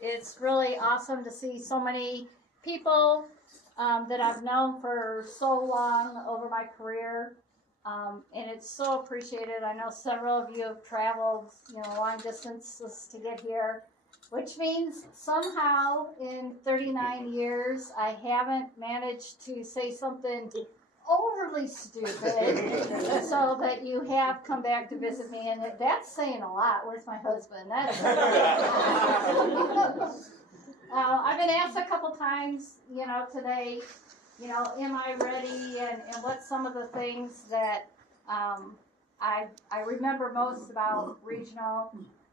It's really awesome to see so many people that I've known for so long over my career. And it's so appreciated. I know several of you have traveled, long distances to get here, which means somehow in 39 years, I haven't managed to say something overly stupid so that you have come back to visit me. And that's saying a lot. Where's my husband? That's I've been asked a couple times, today, am I ready, and what's some of the things that I remember most about regional.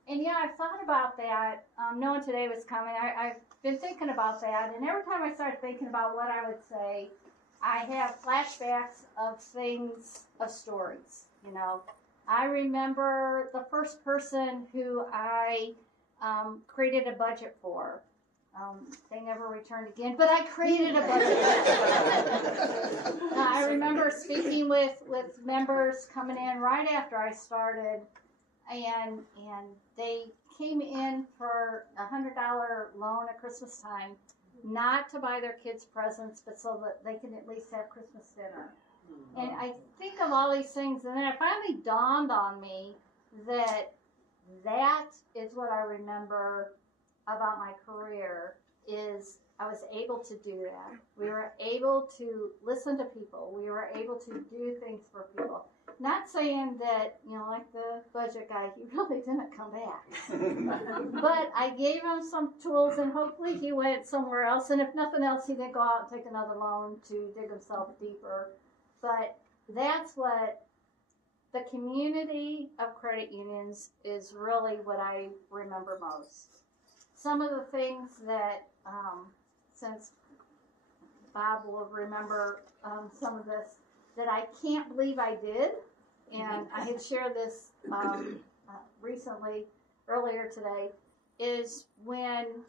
And yeah, I've thought about that. Knowing today was coming, I've been thinking about that, and every time I start thinking about what I would say, I have flashbacks of stories. I remember the first person who I created a budget for. They never returned again, but I created a budget. I remember speaking with members coming in right after I started, and they came in for a $100 loan at Christmas time, not to buy their kids presents, but so that they can at least have Christmas dinner. And I think of all these things, and then it finally dawned on me that is what I remember about my career, is I was able to do that. We were able to listen to people. We were able to do things for people. Not saying that, like the budget guy, he really didn't come back. But I gave him some tools, and hopefully he went somewhere else. And if nothing else, he didn't go out and take another loan to dig himself deeper. But that's what the community of credit unions is really what I remember most. Some of the things that, since Bob will remember some of this, that I can't believe I did, and I had shared this recently, earlier today, is when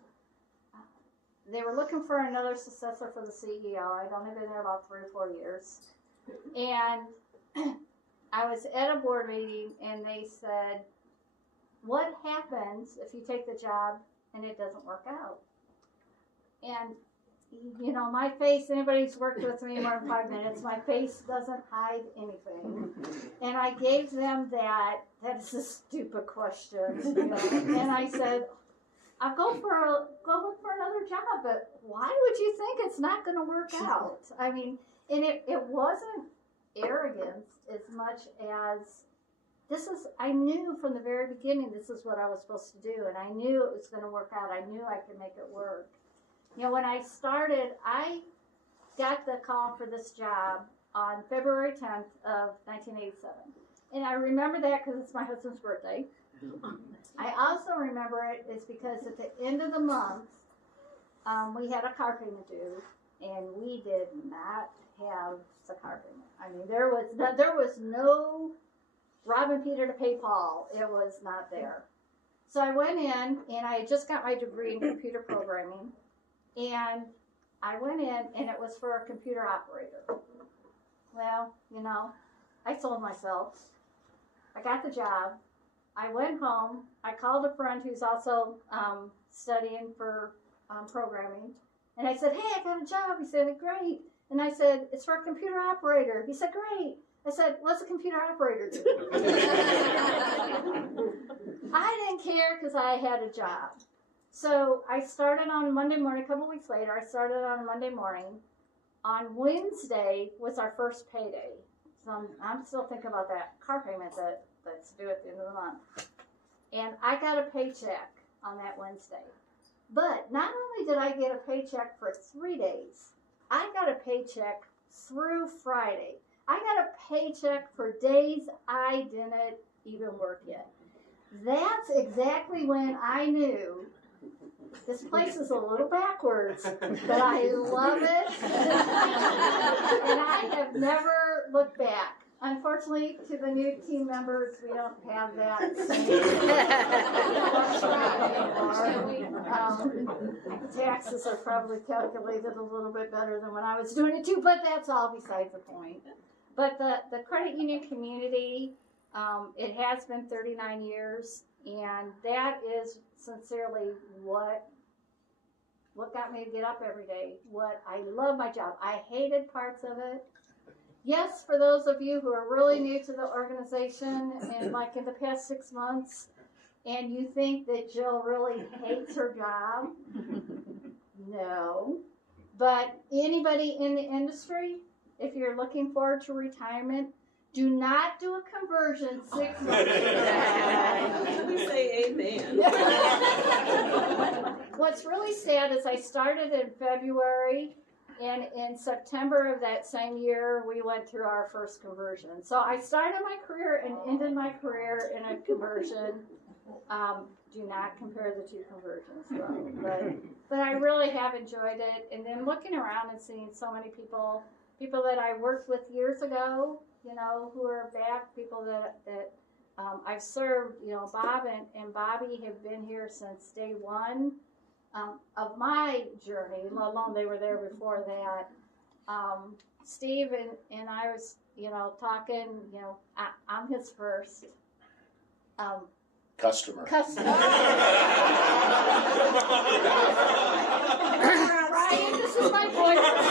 they were looking for another successor for the CEO. I'd only been there about 3 or 4 years. And I was at a board meeting, and they said, what happens if you take the job and it doesn't work out? And, my face, anybody who's worked with me more than 5 minutes, my face doesn't hide anything. And I gave them that is a stupid question, And I said, I'll go look for another job, but why would you think it's not going to work out? I mean, and it wasn't arrogance as much as I knew from the very beginning this is what I was supposed to do, and I knew it was going to work out. I knew I could make it work. When I started, I got the call for this job on February 10th of 1987. And I remember that because it's my husband's birthday. I also remember it is because at the end of the month, we had a car payment due, and we did not have the car payment. I mean, there was no robbing Peter to pay Paul. It was not there. So I went in, and I had just got my degree in computer programming, and I went in, and it was for a computer operator. Well, I sold myself. I got the job. I went home. I called a friend who's also studying for programming, and I said, hey, I got a job. He said, great. And I said, it's for a computer operator. He said, great. I said, what's a computer operator do? I didn't care because I had a job. So I started on Monday morning. A couple weeks later, I started on Monday morning. On Wednesday was our first payday. So I'm still thinking about that car payment that's due at the end of the month. And I got a paycheck on that Wednesday. But not only did I get a paycheck for 3 days, I got a paycheck through Friday. I got a paycheck for days I didn't even work yet. That's exactly when I knew this place is a little backwards, but I love it. And I have never looked back. Unfortunately, to the new team members, we don't have that anymore. Taxes are probably calculated a little bit better than when I was doing it too, but that's all besides the point. But the credit union community, it has been 39 years, and that is sincerely what what got me to get up every day, what I love my job. I hated parts of it. Yes, for those of you who are really new to the organization and like in the past 6 months, and you think that Jill really hates her job, no. But anybody in the industry, if you're looking forward to retirement, do not do a conversion 6 months ago. We say amen. What's really sad is I started in February, and in September of that same year, we went through our first conversion. So I started my career and ended my career in a conversion. Do not compare the two conversions, though. But I really have enjoyed it. And then looking around and seeing so many people that I worked with years ago, you know, who are back, people that I've served, you know, Bob and Bobby have been here since day one of my journey, let alone they were there before that. Steve and I was, you know, talking, you know, I'm his first customer. Brian, this is my boyfriend.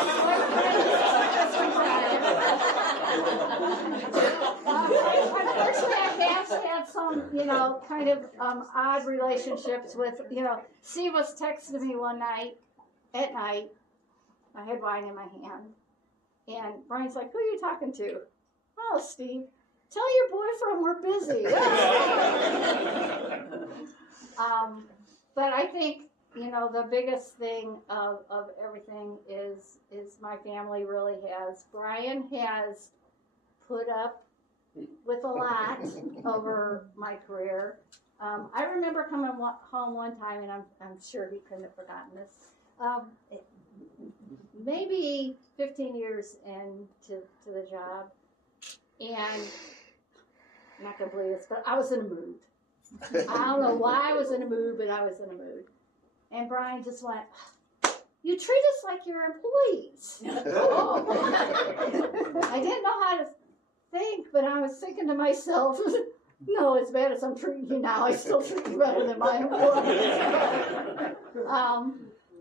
Unfortunately, I have had some, you know, kind of odd relationships with, you know, Steve was texting me one night, at night. I had wine in my hand. And Brian's like, who are you talking to? Oh, Steve, tell your boyfriend we're busy. But I think, you know, the biggest thing of everything is my family really has. Brian has put up with a lot over my career. I remember coming home one time, and I'm sure he couldn't have forgotten this. Maybe 15 years into the job, and I'm not gonna believe this, but I was in a mood. I don't know why I was in a mood, but I was in a mood. And Brian just went, you treat us like your employees. I didn't know how to think, but I was thinking to myself, no, as bad as I'm treating you now, I still treat you better than my employees.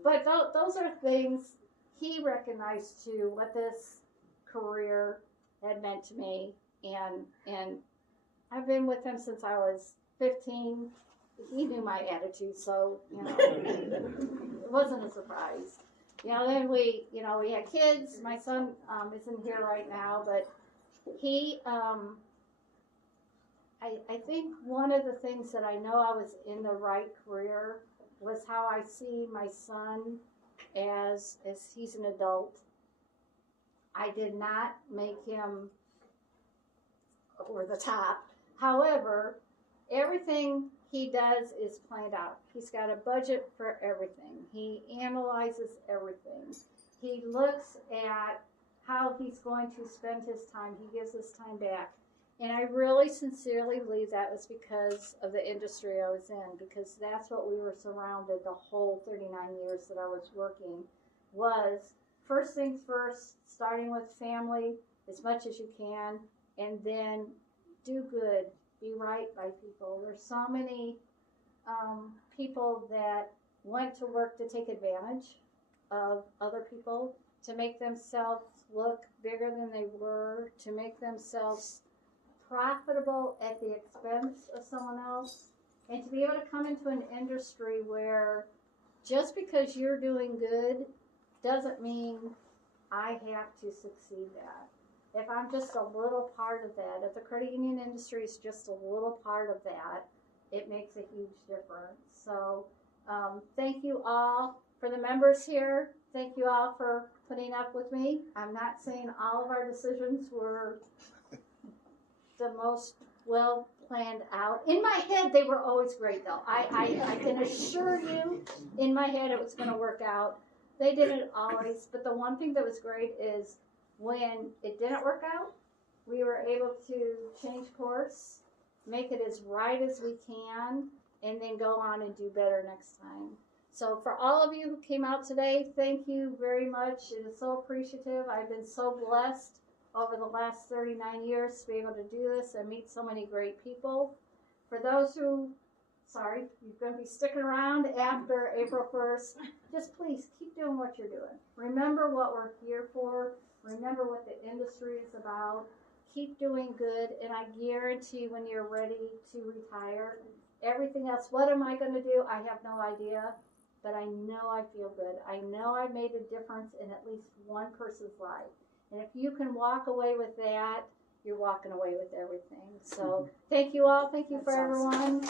But those are things he recognized too, what this career had meant to me. And I've been with him since I was 15. He knew my attitude, so, you know, it wasn't a surprise. You know, then we had kids. My son isn't here right now, but he, I think one of the things that I know I was in the right career was how I see my son as he's an adult. I did not make him over the top. However, everything he does is planned out. He's got a budget for everything. He analyzes everything. He looks at how he's going to spend his time. He gives his time back. And I really sincerely believe that was because of the industry I was in, because that's what we were surrounded the whole 39 years that I was working, was first things first, starting with family as much as you can, and then do good, be right by people. There's so many people that went to work to take advantage of other people, to make themselves look bigger than they were, to make themselves profitable at the expense of someone else, and to be able to come into an industry where just because you're doing good doesn't mean I have to succeed at. If I'm just a little part of that, if the credit union industry is just a little part of that, it makes a huge difference. So thank you all. For the members here, thank you all for putting up with me. I'm not saying all of our decisions were the most well planned out. In my head, they were always great, though. I can assure you, in my head, it was going to work out. They didn't always, but the one thing that was great is when it didn't work out, we were able to change course, make it as right as we can, and then go on and do better next time. So for all of you who came out today, thank you very much. It is so appreciative. I've been so blessed over the last 39 years to be able to do this and meet so many great people. For those who sorry, you're going to be sticking around after April 1st. Just please keep doing what you're doing. Remember what we're here for. Remember what the industry is about. Keep doing good, and I guarantee when you're ready to retire, everything else, what am I going to do? I have no idea, but I know I feel good. I know I made a difference in at least one person's life. And if you can walk away with that, you're walking away with everything. So thank you all. Thank you for everyone.